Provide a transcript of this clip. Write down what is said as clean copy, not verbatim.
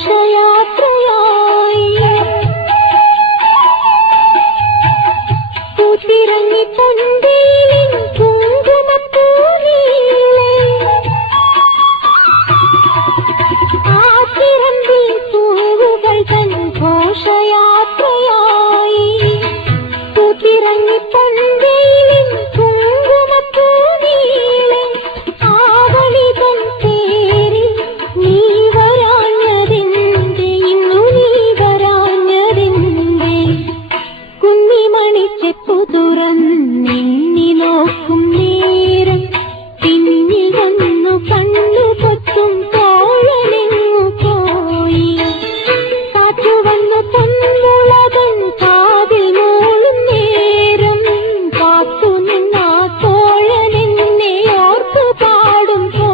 ഘോഷയാത്രയായി പൂത്തിറങ്ങി പൊന്തേലിൻ കുങ്കുമപ്പൂനീളെ ആ തിരമ്പിൽ പൂവുകൾ തൻ ഘോഷയാത്രയായി പൂത്തിറങ്ങി പൊന്തേലിൻ കുങ്കുമപ്പൂനീളെ ആവണി തൻ പേരിൽ നീ വരാഞ്ഞതെന്തേ ഇന്നു നീ വരാഞ്ഞതെന്തേ കുഞ്ഞിമണിച്ചെപ്പു തുറന്നിന്നി നോക്കും നേരം പിന്നിൽ വന്നു കണ്ണു